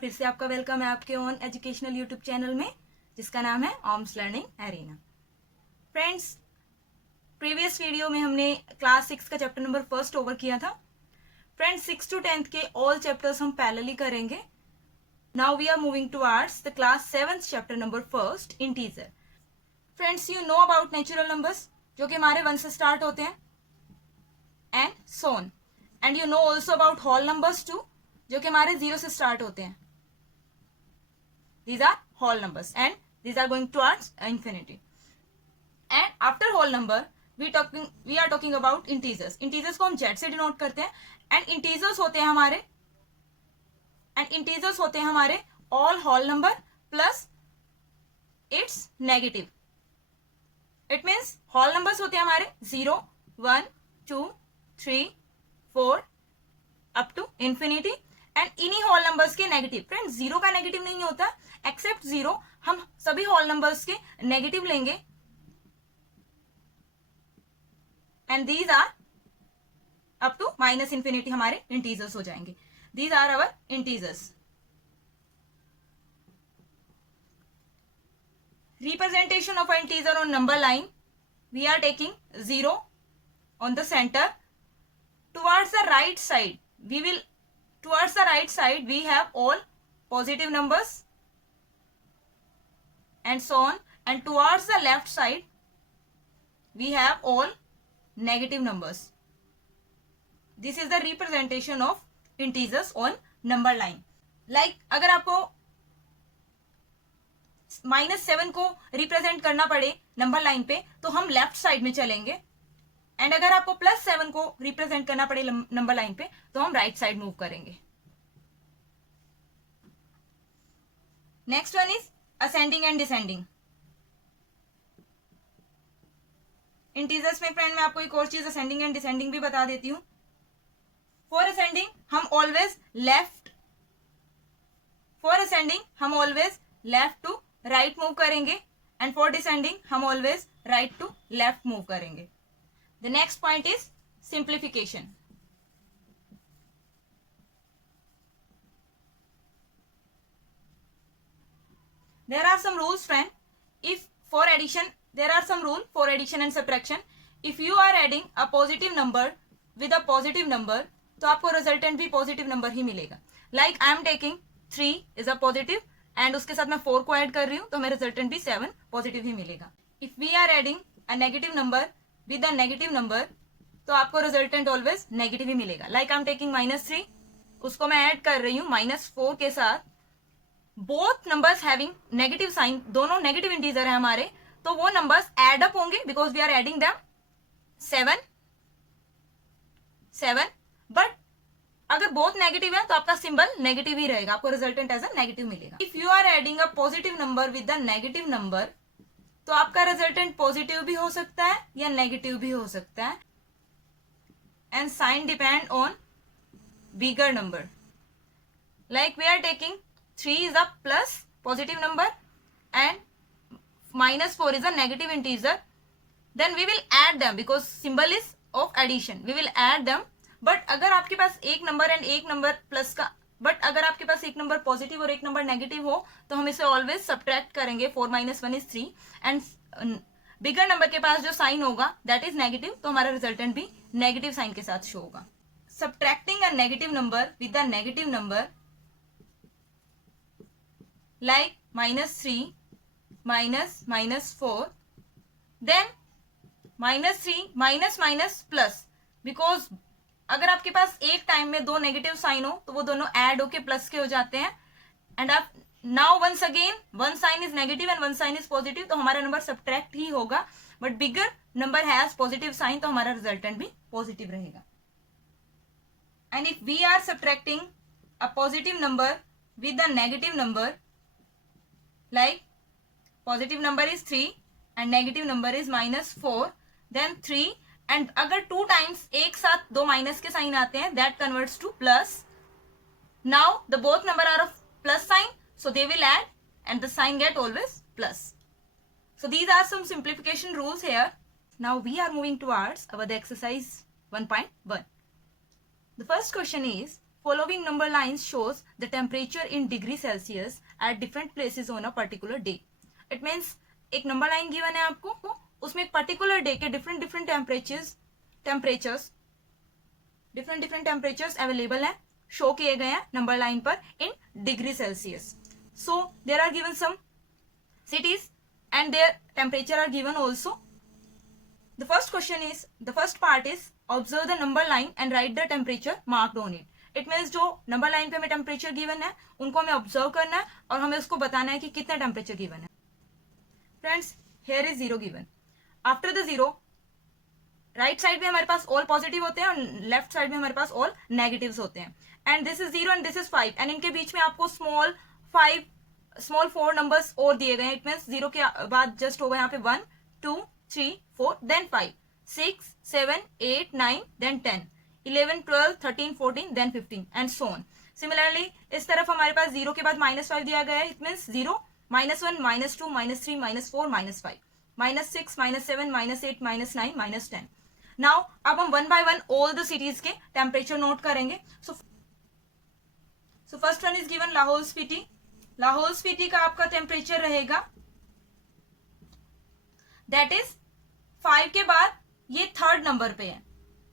फिर से आपका वेलकम है आपके ओन एजुकेशनल यूट्यूब चैनल में, जिसका नाम है ohms learning arena. Friends, previous video में हमने क्लास 6 का चैप्टर नंबर फर्स्ट ओवर किया था। फ्रेंड्स, 6 to 10th के ऑल चैप्टर्स हम पैरेलली करेंगे। Now we are moving towards the class 7th chapter number first, integer. Friends, you know about natural numbers जो कि हमारे 1 से स्टार्ट होते हैं, and so on. And you know also about whole numbers too जो कि हमारे 0 से स्टार्ट होते हैं। These are whole numbers and these are going towards infinity. And after whole number we are talking about integers. Integers को हम z से denote करते हैं and integers होते हैं हमारे all whole number plus its negative. It means whole numbers होते हैं हमारे 0, 1, 2, 3, 4 up to infinity. एंड इन्हीं होल नंबर्स के नेगेटिव। फ्रेंड्स, 0 का नेगेटिव नहीं होता, एक्सेप्ट 0। हम सभी होल नंबर्स के नेगेटिव लेंगे and these are up to minus infinity हमारे इंटीजर्स हो जाएंगे। These are our integers. Representation of integer on number line, we are taking 0 on the centre. Towards the right side towards the right side we have all positive numbers and so on, and towards the left side we have all negative numbers. This is the representation of integers on number line. Like अगर आपको -7 को represent करना पड़े number line पे तो हम left side में चलेंगे, एंड अगर आपको +7 को रिप्रेजेंट करना पड़े नंबर लाइन पे तो हम राइट साइड मूव करेंगे। Next one is ascending and descending. Integers में फ्रेंड मैं आपको एक और चीज असेंडिंग एंड डिसेंडिंग भी बता देती हूं। फॉर असेंडिंग हम always left to right move करेंगे, एंड फॉर डिसेंडिंग हम always right to left move करेंगे। The next point is simplification. There are some rules, friend. For addition, there are some rules for addition and subtraction. If you are adding a positive number with a positive number, तो आपको resultant भी positive number ही मिलेगा. Like I am taking 3 is a positive and उसके साथ मैं 4 को add कर रही हूँ तो मेरा resultant भी 7 positive ही मिलेगा. If we are adding a negative number with the negative number तो आपको रिजल्टेंट ऑलवेज नेगेटिव ही मिलेगा। लाइक आई एम टेकिंग -3, उसको मैं ऐड कर रही हूँ -4 के साथ। Both numbers having negative sign, दोनों नेगेटिव इंटीजर है हमारे, तो वो नंबर्स एड अप होंगे because we are adding them 7। But अगर बोथ नेगेटिव है तो आपका सिंबल नेगेटिव ही रहेगा, आपको रिजल्टेंट एज अ नेगेटिव मिलेगा। If you are adding a positive number with the negative number तो आपका रिजल्टेंट पॉजिटिव भी हो सकता है या नेगेटिव भी हो सकता है, and sign depend on bigger number. Like we are taking 3 is a plus positive number and -4 is a negative integer, then we will add them because symbol is of addition, we will add them. But अगर आपके पास एक number and एक number plus का, but अगर आपके पास एक नंबर पॉजिटिव और एक नंबर नेगेटिव हो तो हम इसे ऑलवेज सब्ट्रैक्ट करेंगे। 4 - 1 is 3, एंड बिगर नंबर के पास जो साइन होगा दैट इज नेगेटिव, तो हमारा रिजल्टेंट भी नेगेटिव साइन के साथ शो होगा। Subtracting a negative number with the negative number, like -3 -4, then -3 plus, because अगर आपके पास एक टाइम में 2 नेगेटिव साइन हो तो वो दोनों ऐड होके प्लस के हो जाते हैं, एंड आप now once again 1 sign is negative and 1 sign is positive, तो हमारा नंबर सब्ट्रैक्ट ही होगा। But bigger number has positive sign तो हमारा रिजल्टेंट भी पॉजिटिव रहेगा। And if we are subtracting a positive number with the negative number, like positive number is 3 and negative number is -4, then 3, and अगर 2 times एक साथ 2 minus के sign आते हैं that converts to plus. Now the both number are of plus sign, so they will add and the sign get always plus. So these are some simplification rules here. Now we are moving towards our the exercise 1.1. The first question is, following number lines shows the temperature in degree Celsius at different places on a particular day. It means एक number line given है आपको, उसमें एक particular day के different different temperatures available हैं, show किए गए हैं नंबर लाइन पर in degree Celsius. So there are given some cities and their temperature are given also. The first part is observe the number line and write the temperature marked on it. It means जो number line पे हमें temperature given है उनको हमें observe करना है और हमें उसको बताना है कि कितना टेम्परेचर गिवन है. Friends, here is 0 given. After the 0 right side में हमारे पास ऑल पॉजिटिव होते हैं और लेफ्ट साइड में हमारे पास ऑल नेगेटिव्स होते हैं. And this is 0 and this is 5 and इनके बीच में आपको स्मॉल 4 नंबर्स और दिए गए हैं. इट मीन्स 0 के बाद जस्ट होगा यहाँ पे 1 2 3 4 then 5 6 7 8 9 then 10 11 12 13 14 then 15 and so on. Similarly इस तरफ हमारे पास 0 के बाद -5 दिया गया है. It means 0 -1 -2 -3 -4 -5 -6 -7 -8 -9 -10. नाउ अब हम 1 by 1 ऑल द सिटीज के टेम्परेचर नोट करेंगे. So first one is given Lahaul Spiti. Lahaul Spiti का आपका टेम्परेचर रहेगा दैट इज 5 के बाद ये थर्ड नंबर पे है.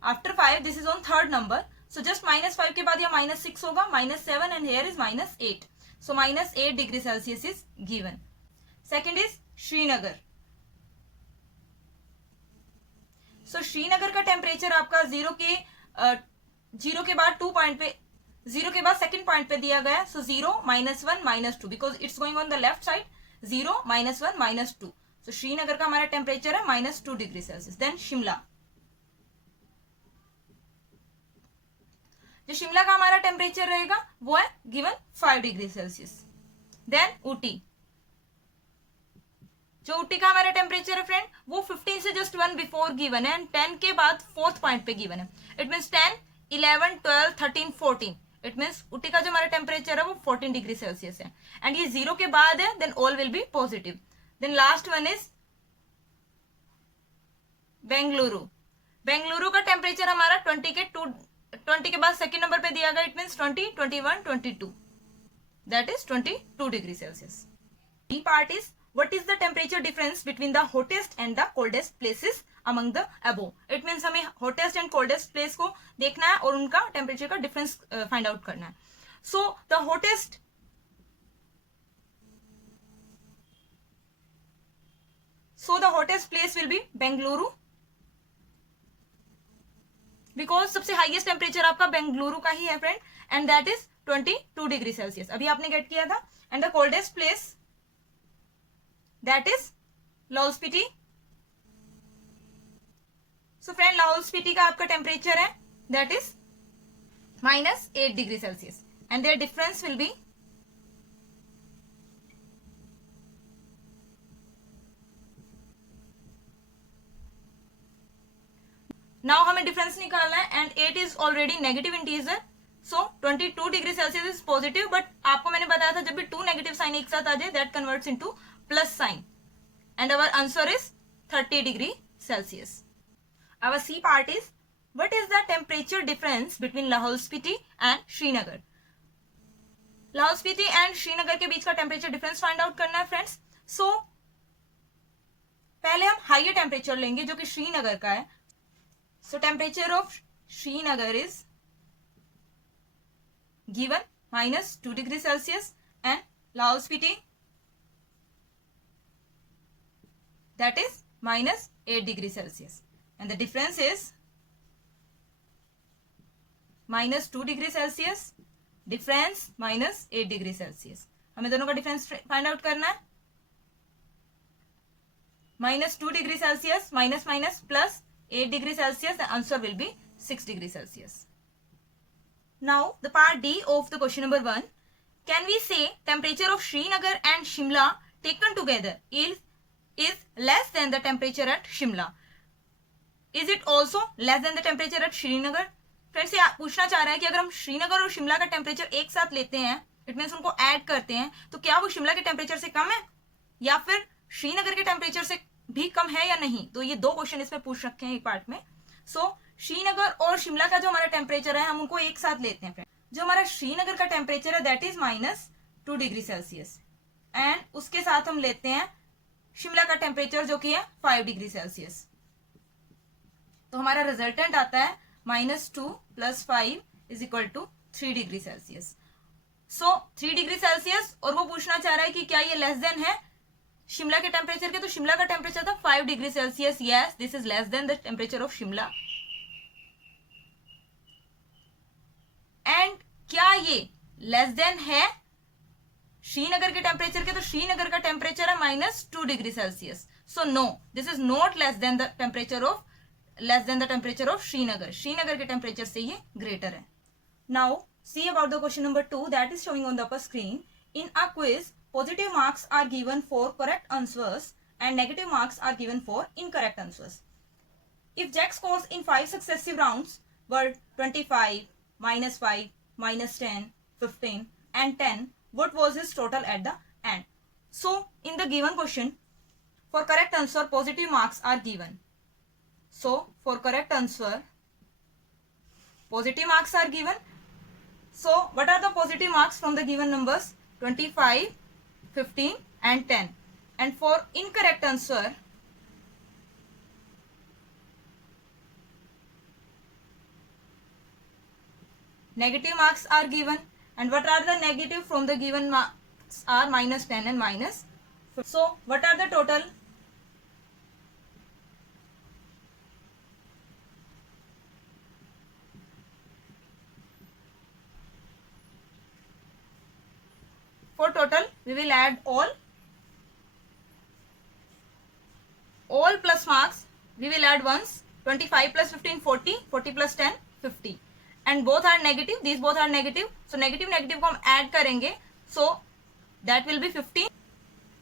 After 5 this is on third number. So just -5 के बाद या -6 होगा, -7 and here is -8. So -8 degree Celsius is given. Second is Srinagar. So Srinagar का टेम्परेचर आपका 0 के बाद 2 पॉइंट पे, 0 के बाद सेकंड पॉइंट पे दिया गया. सो 0 -1 -2 because it's going on the left side. 0 -1 -2. सो श्रीनगर का हमारा टेम्परेचर है -2 डिग्री सेल्सियस. देन शिमला. जो शिमला का हमारा टेम्परेचर रहेगा वो है given 5 degree Celsius. Then Ooty. जो ऊटी का हमारा टेम्परेचर है फ्रेंड वो 15 से जस्ट 1 बिफोर गिवन है एंड 10 के बाद 4th पॉइंट पे गिवन है. It means 10 11 12 13 14. It means Ooty का जो हमारा टेम्परेचर है वो 14 डिग्री सेल्सियस है एंड ये 0 के बाद है. Then all will be positive. Then last one is Bengaluru. Bengaluru का टेम्परेचर हमारा 20 के बाद सेकंड नंबर पे दिया गया. It means 20 21 22 that is 22 degree Celsius. D part is what is the temperature difference between the hottest and the coldest places among the above. It means हमें hottest and coldest place को देखना है और उनका temperature का difference find out करना है. So the hottest place will be Bengaluru because सबसे हाईएस्ट टेम्परेचर आपका बेंगलुरु का ही है friend and that is 22 degree Celsius. अभी आपने गेट किया था. And the coldest place that is Lahaul Spiti. So friend Lahaul Spiti का आपका टेम्परेचर है that is -8 degree Celsius and their difference will be now हमें डिफरेंस निकालना है and 8 is already negative integer. So 22 degree Celsius is positive but आपको मैंने बताया था जब भी 2 नेगेटिव साइन एक साथ आ जाए that converts into plus sign and our answer is 30 degree Celsius. Our C part is what is the temperature difference between Lahaul Spiti and Srinagar. Lahaul Spiti and Srinagar के बीच का temperature difference find out करना है friends. सो पहले हम higher temperature लेंगे जो कि श्रीनगर का है. सो temperature of Srinagar is given -2 degree Celsius and Lahaul Spiti that is -8 degree Celsius and the difference is -2 degree Celsius difference -8 degree Celsius. हमें दोनों का डिफरेंस फाइंड आउट करना है. -2 degree Celsius minus plus 8 degree Celsius. The answer will be 6 degree Celsius. Now the part D of the question number 1. Can we say temperature of Srinagar and Shimla taken together is less than the temperature at Shimla. Is it also less than the temperature at Srinagar? Friends ये पूछना चाह रहा है कि अगर हम श्रीनगर और शिमला का टेम्परेचर एक साथ लेते हैं इट मीन्स उनको ऐड करते हैं तो क्या वो शिमला के टेम्परेचर से कम है या फिर श्रीनगर के टेम्परेचर से भी कम है या नहीं. तो ये 2 क्वेश्चन इसमें पूछ रखे हैं एक पार्ट में. सो श्रीनगर और शिमला का जो हमारा टेम्परेचर है हम उनको एक साथ लेते हैं फ्रेंड. जो हमारा श्रीनगर का टेम्परेचर है that is -2 degree Celsius, and उसके साथ हम लेते हैं शिमला का टेम्परेचर जो कि है 5 डिग्री सेल्सियस। तो हमारा रिजल्टेंट आता है -2 + 5 = 3 डिग्री सेल्सियस। सो 3 डिग्री सेल्सियस, और वो पूछना चाह रहा है कि क्या ये लेस देन है शिमला के टेम्परेचर के। तो शिमला का टेम्परेचर था 5 degree Celsius, yes this is less than the temperature of Shimla. And क्या ये लेस देन है श्रीनगर के टेम्परेचर के। तो श्रीनगर का टेम्परेचर है -2 degree Celsius. So no, this is not less than the temperature of Srinagar. Srinagar के टेम्परेचर से ये ग्रेटर है। Now see about the question number 2 that is showing on the upper screen. In a quiz, positive marks are given for correct answers and negative marks are given for incorrect answers. If Jack's scores in 5 successive rounds were 25, -5, -10, 15 and 10, what was his total at the end? So, in the given question, for correct answer, positive marks are given. So, for correct answer, positive marks are given. So, what are the positive marks from the given numbers? 25, 15 and 10. And for incorrect answer, negative marks are given. And what are the negative from the given marks are -10 and -15. So, what are the total? For total, we will add all plus marks. We will add once. 25 plus 15, 40. 40 plus 10, 50. And both are negative. These both are negative. So negative को हम add करेंगे. So that will be 15.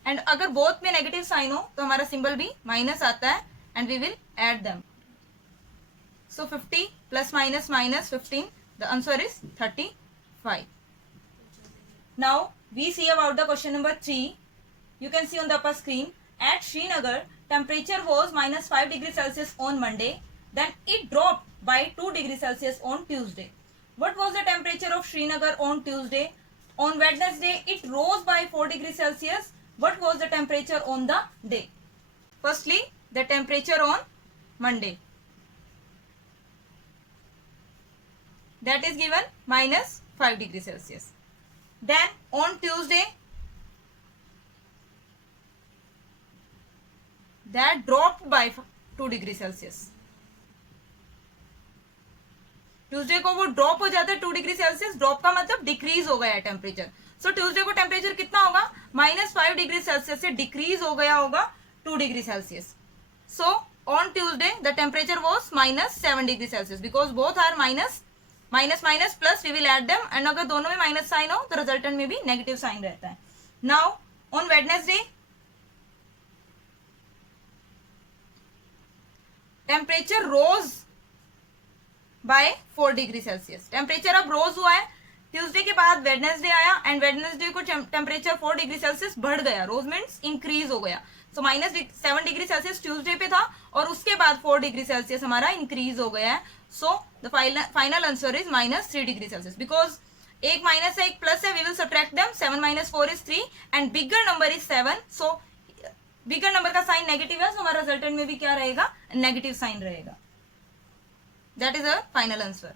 And अगर both में negative sign हो तो हमारा symbol भी minus आता है. And we will add them. So 50 plus -15. The answer is 35. Now we see about the question number 3. You can see on the upper screen. At Srinagar, temperature was -5 degrees Celsius on Monday. Then it dropped by 2 degrees Celsius on Tuesday. What was the temperature of Srinagar on Tuesday? On Wednesday, it rose by 4 degrees Celsius. What was the temperature on the day? Firstly, the temperature on Monday. That is given -5 degrees Celsius. Then on Tuesday, that dropped by 2 degree Celsius. Tuesday को वो drop हो जाता है 2 degree Celsius. Drop का मतलब decrease हो गया है टेम्परेचर. सो ट्यूसडे को टेम्परेचर कितना होगा? -5 डिग्री सेल्सियस से डिक्रीज हो गया होगा 2 degree Celsius. So on Tuesday the temperature was -7 degree Celsius because both are minus plus we will add them. And अगर दोनों में माइनस साइन हो तो रिजल्टेंट में भी नेगेटिव साइन रहता है. Now on Wednesday temperature rose by 4 degree Celsius. Temperature अब रोज हुआ है. ट्यूसडे के बाद वेडनेसडे आया एंड वेडनेसडे को टेम्परेचर 4 डिग्री सेल्सियस बढ़ गया. रोज मीन्स इंक्रीज हो गया. सो -7 डिग्री सेल्सियस ट्यूसडे पे था और उसके बाद 4 डिग्री सेल्सियस हमारा इंक्रीज हो गया है. So the final answer is -3 degree Celsius because एक माइनस है एक प्लस है. We will subtract them. 7 - 4 is 3 and bigger number is 7. So bigger number का साइन नेगेटिव है. सो हमारा रिजल्टेंट में भी क्या रहेगा? नेगेटिव साइन रहेगा. That is our final answer.